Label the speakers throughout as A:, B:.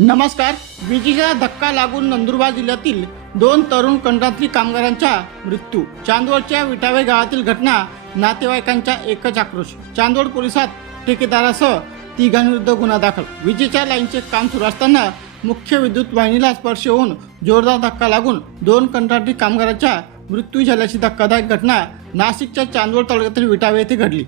A: नमस्कार. विजेचा धक्का लागून नंदुरबार जिल्ह्यातील दोन तरुण कंत्राटी कामगारांचा मृत्यू. चांदवडच्या विटावे गावातील घटना नातेवाईकांचा एकच आक्रोश. चांदवड पोलिसात ठेकेदारासह तिघांविरुद्ध गुन्हा दाखल. विजेच्या लाईनचे काम सुरू असताना मुख्य विद्युत वाहिनीला स्पर्श होऊन जोरदार धक्का लागून दोन कंत्राटी कामगारांचा मृत्यू झाल्याची धक्कादायक घटना नाशिकच्या चांदवड तालुक्यातील विटावे येथे घडली.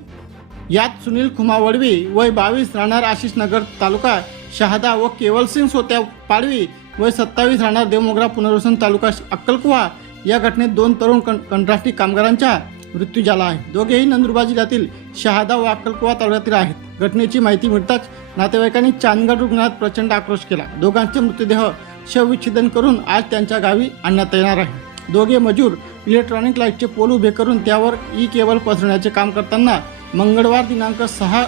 A: यात सुनील खुमावडवी वय बावीस राहणार आशिष नगर तालुका शहादा व केवलसिंग सोत्या पाडवी वय सत्तावीस राहणार देवमोगरा पुनर्वसन तालुका अक्कलकुवा या घटनेत दोन तरुण कं कंत्राटी कामगारांचा मृत्यू झाला आहे. दोघेही नंदुरबार जिल्ह्यातील शहादा व अक्कलकुवा तालुक्यातील आहेत. घटनेची माहिती मिळताच नातेवाईकांनी चांदगड रुग्णालयात प्रचंड आक्रोश केला. दोघांचे मृतदेह शवविच्छेदन करून आज त्यांच्या गावी आणण्यात येणार आहे. दोघे मजूर इलेक्ट्रॉनिक लाईटचे पोल उभे करून त्यावर ई केबल पसरण्याचे काम करताना मंगळवार दिनांक सहा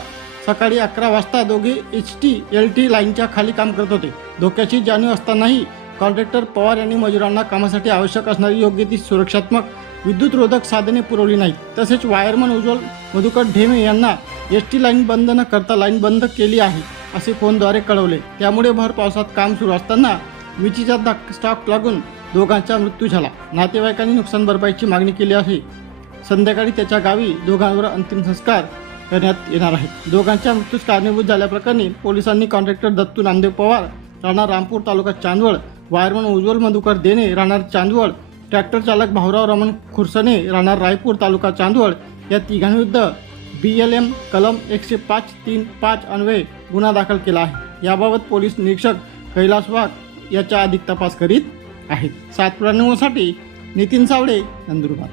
A: सकाळी अकरा वाजता दोघे एच टी एल टी लाईनच्या खाली काम करत होते. धोक्याची जाणीव असतानाही कॉन्ट्रॅक्टर पवार यांनी मजुरांना कामासाठी आवश्यक असणारी योग्य ती सुरक्षात्मक विद्युतरोधक साधने पुरवली नाहीत. तसेच वायरमन उज्ज्वल मधुकर ढेमे यांना एस टी लाईन बंद न करता लाईन बंद केली आहे असे फोनद्वारे कळवले. त्यामुळे भर पावसात काम सुरू असताना विजेचा धक स्टॉक लागून दोघांचा मृत्यू झाला. नातेवाईकांनी नुकसान भरपाईची मागणी केली आहे. संध्याकाळी त्याच्या गावी दोघांवर अंतिम संस्कार करण्यात येणार आहेत दोघांच्या मृत्यूस कारणीभूत झाल्याप्रकरणी पोलिसांनी कॉन्ट्रॅक्टर दत्तू नामदेव पवार राहणार रामपूर तालुका चांदवड वायरमन उज्ज्वल मधुकर देणे राहणार चांदवड ट्रॅक्टर चालक भाऊराव रमण खुरसने राहणार रायपूर तालुका चांदवड या तिघांविरुद्ध बी एल एम कलम एकशे पाच तीन पाच अन्वये गुन्हा दाखल केला आहे. याबाबत पोलीस निरीक्षक कैलास वाघ याचा अधिक तपास करीत आहेत. सात न्यूजसाठी नितीन सावडे नंदुरबार.